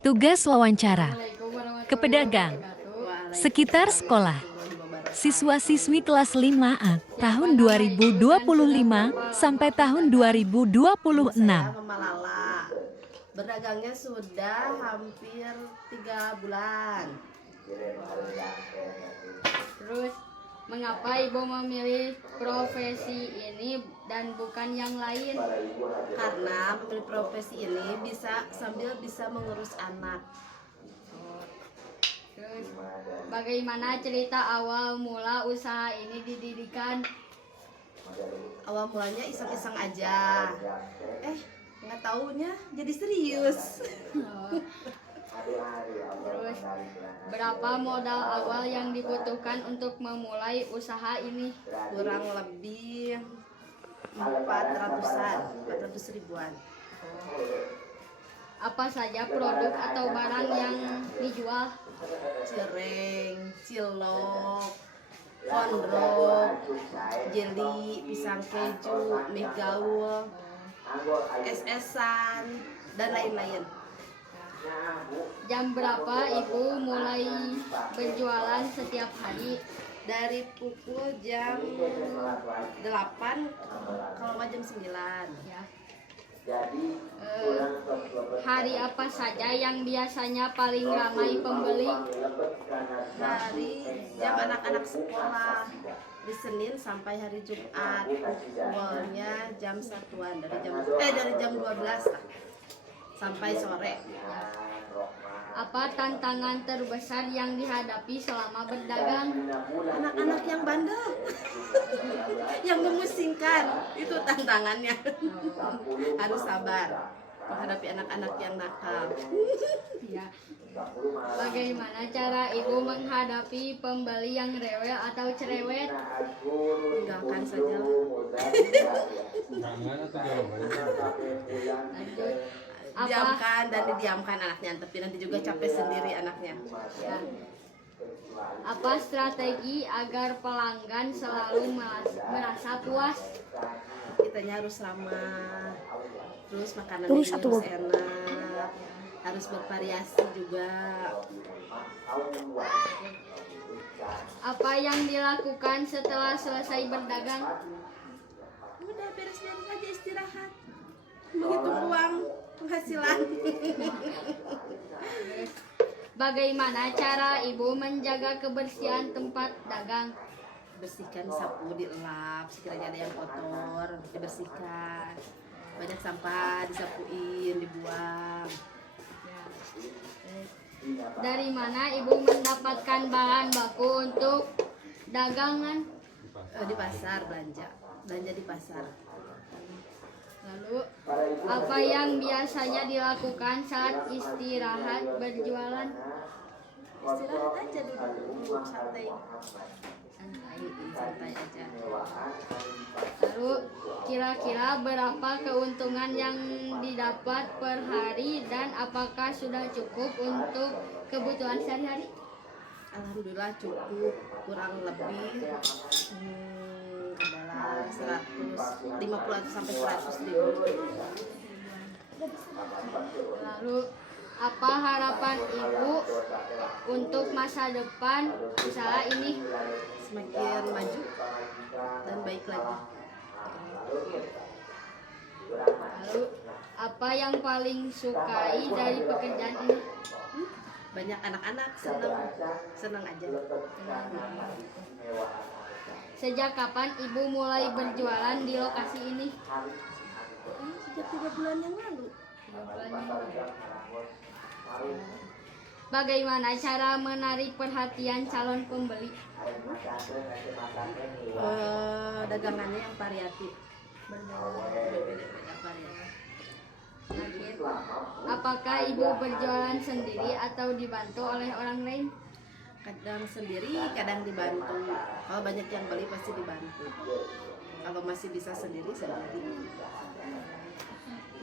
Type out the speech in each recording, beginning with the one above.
Tugas wawancara ke pedagang sekitar sekolah. Siswa-siswi kelas 5A tahun 2025 sampai tahun 2026. Berdagangnya sudah hampir 3 bulan. Terus, mengapa Ibu memilih profesi ini dan bukan yang lain? Karena memilih profesi ini sambil bisa mengurus anak. Terus, bagaimana cerita awal mula usaha ini didirikan? Awal mulanya iseng-iseng aja. Nggak taunya jadi serius. Terus, berapa modal awal yang dibutuhkan untuk memulai usaha ini? Kurang lebih 400 ribuan. Apa saja produk atau barang yang dijual? Cireng, cilok, kondrok, jeli, pisang keju, mie gaul, es-esan, dan lain-lain. Jam berapa Ibu mulai berjualan setiap hari? Dari pukul jam 8, kalau nggak jam 9. Ya. Hari apa saja yang biasanya paling ramai pembeli? Hari jam anak-anak sekolah, di Senin sampai hari Jumat. Pukulnya jam 1-an, dari jam 12 lah, sampai sore. Apa tantangan terbesar yang dihadapi selama berdagang? Anak-anak yang bandel, yang memusingkan, itu tantangannya. Harus sabar menghadapi anak-anak yang nakal. Ya. Bagaimana cara Ibu menghadapi pembeli yang rewel atau cerewet? Tinggalkan saja lah. Lanjut. Diamkan dan didiamkan anaknya, tapi nanti juga capek sendiri anaknya. Ya. Apa strategi agar pelanggan selalu merasa puas? Kitanya harus ramah, terus makanannya juga harus enak, harus bervariasi juga. Apa yang dilakukan setelah selesai berdagang? Udah beres-beres aja, istirahat, menghitung uang penghasilan. Bagaimana cara Ibu menjaga kebersihan tempat dagang? Bersihkan, sapu, dielap, sekiranya ada yang kotor dibersihkan, banyak sampah disapuin, dibuang. Dari mana Ibu mendapatkan bahan baku untuk dagangan? Di pasar, belanja di pasar. Lalu, apa yang biasanya dilakukan saat istirahat berjualan? Istirahat aja, duduk santai aja. Lalu, kira-kira berapa keuntungan yang didapat per hari dan apakah sudah cukup untuk kebutuhan sehari-hari? Alhamdulillah cukup, kurang lebih adalah 150 atau sampai 100 ribu. Lalu, apa harapan Ibu untuk masa depan usaha ini? Semakin maju dan baik lagi. Lalu, apa yang paling sukai dari pekerjaan ini? Banyak anak-anak senang aja. Sejak kapan Ibu mulai berjualan di lokasi ini? Sejak 3 bulan yang lalu. Bagaimana cara menarik perhatian calon pembeli? Dagangannya yang variatif. Apakah Ibu berjualan sendiri atau dibantu oleh orang lain? Kadang sendiri, kadang dibantu. Kalau banyak yang beli pasti dibantu. Kalau masih bisa sendiri.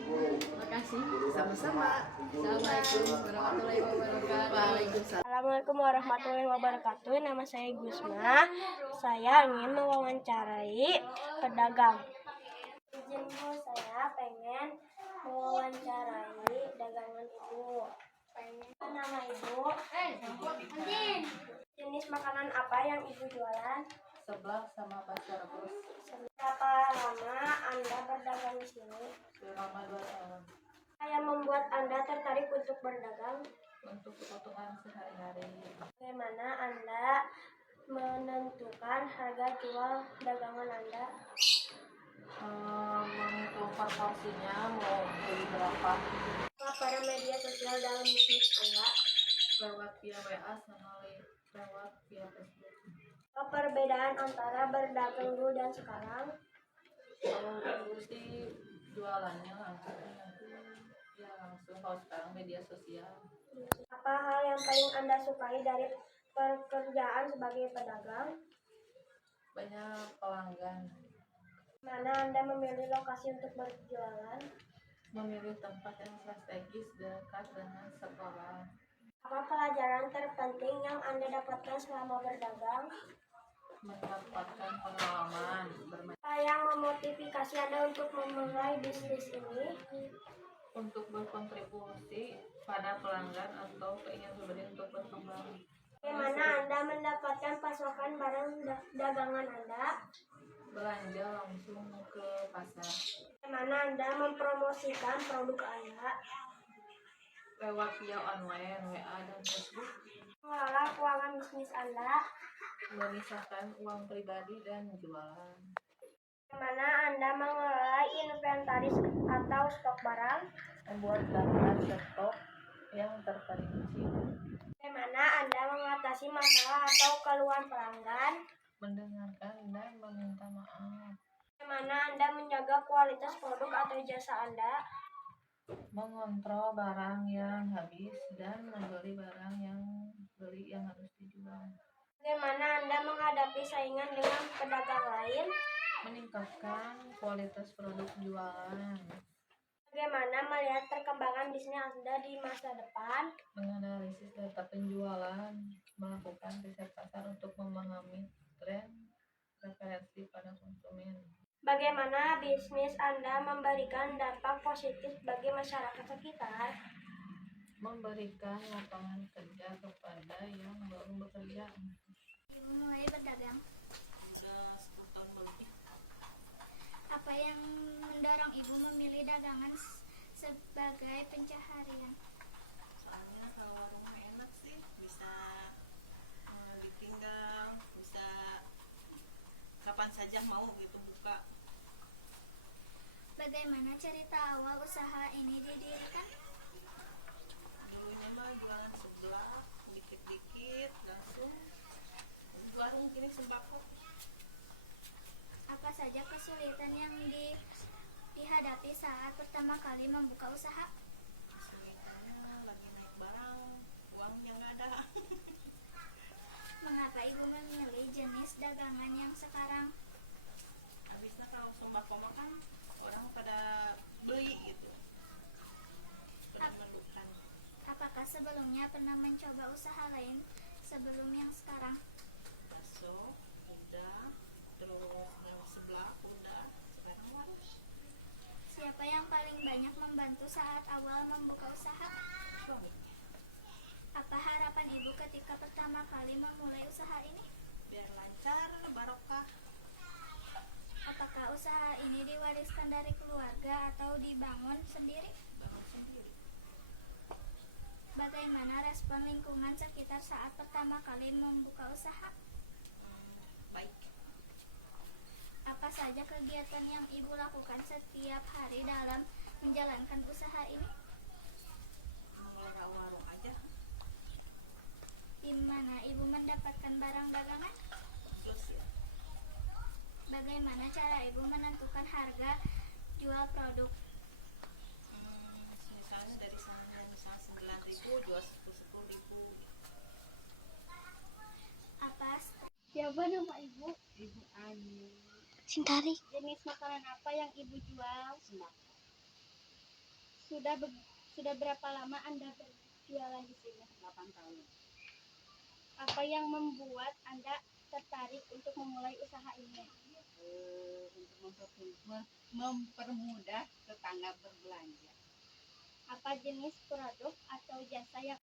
Terima kasih. Sama-sama. Assalamualaikum warahmatullahi wabarakatuh. Waalaikumsalam. Assalamualaikum warahmatullahi wabarakatuh. Nama saya Gusma. Saya ingin mewawancarai pedagang. Izin Bu, saya pengen mewawancarai dagangan Ibu. Nama Ibu. Jenis makanan apa yang Ibu jualan? Seblak sama bakso rebus. Berapa lama Anda berdagang di sini? Selama 2 tahun. Apa yang membuat Anda tertarik untuk berdagang? Untuk kebutuhan sehari-hari. Bagaimana Anda menentukan harga jual dagangan Anda? Menghitung proporsinya mau beli berapa. Apa pada media sosial dalam bisnis Anda? Lewat via WA sama lewat via Facebook. Apa perbedaan antara berdagang dulu dan sekarang? Kalau dulu sih jualannya langsung, ya langsung. Kalau sekarang media sosial. Apa hal yang paling Anda sukai dari pekerjaan sebagai pedagang? Banyak pelanggan. Mana Anda memilih lokasi untuk berjualan? Memilih tempat yang strategis dekat dengan sekolah. Apa pelajaran terpenting yang Anda dapatkan selama berdagang? Mendapatkan pengalaman bermain. Apa yang memotivasi Anda untuk memulai bisnis ini? Untuk berkontribusi pada pelanggan atau keinginan pribadi untuk berkembang. Bagaimana Anda mendapatkan pasokan barang dagangan Anda? Belanja langsung ke pasar. Bagaimana Anda mempromosikan produk Anda? Lewat via online, WA, dan Facebook. Mengelola keuangan bisnis Anda? Memisahkan uang pribadi dan jualan. Bagaimana Anda mengelola inventaris atau stok barang? Membuat daftar stok yang terperinci. Bagaimana Anda mengatasi masalah atau keluhan pelanggan? Mendengarkan dan meminta maaf. Bagaimana Anda menjaga kualitas produk atau jasa Anda? Mengontrol barang yang habis dan membeli barang yang harus dijual. Bagaimana Anda menghadapi saingan dengan pedagang lain? Meningkatkan kualitas produk jualan. Bagaimana melihat perkembangan bisnis Anda di masa depan? Menganalisis data penjualan. Melakukan riset pasar untuk memahami tren preferensi pada konsumen. Bagaimana bisnis Anda memberikan dampak positif bagi masyarakat sekitar? Memberikan lapangan kerja kepada yang baru bekerja. Ibu mulai berdagang. Sudah 10 tahun lebih. Apa yang mendorong ibu memilih dagangan sebagai pencaharian? Soalnya kalau rumah enak sih, bisa ditinggal, bisa kapan saja mau gitu buka. Bagaimana cerita awal usaha ini didirikan? Dulunya mah jualan seblak, dikit-dikit langsung warung kini sembako. Apa saja kesulitan yang dihadapi saat pertama kali membuka usaha? Kesulitannya lagi naik barang, uangnya nggak ada. Mengapa ibu memilih jenis dagangan yang sekarang? Habisnya kalau sembako makan orang pada beli gitu. Pada mendukan. Apakah sebelumnya pernah mencoba usaha lain sebelum yang sekarang? Bakso udah, terus yang seblak udah, sekarang warung. Siapa yang paling banyak membantu saat awal membuka usaha? Suami. Apa harapan ibu ketika pertama kali memulai usaha ini? Biar lancar, barokah. Apakah usaha ini diwariskan dari keluarga atau dibangun sendiri? Bangun sendiri. Bagaimana respon lingkungan sekitar saat pertama kali membuka usaha? Baik. Apa saja kegiatan yang ibu lakukan setiap hari dalam menjalankan usaha ini? Mengelola warung aja. Di mana ibu mendapatkan barang dagangan? Sosial. Bagaimana cara ibu menentukan harga jual produk? Misalnya dari sana misalnya 9.000 jual 10.000. Apa Siapa nama ibu? Ibu Ani. Sintari. Jenis makanan apa yang ibu jual? Sembako. Sudah berapa lama Anda berjualan di sini? 8 tahun. Apa yang membuat Anda tertarik untuk memulai usaha ini? Untuk mempermudah tetangga berbelanja. Apa jenis produk atau jasa yang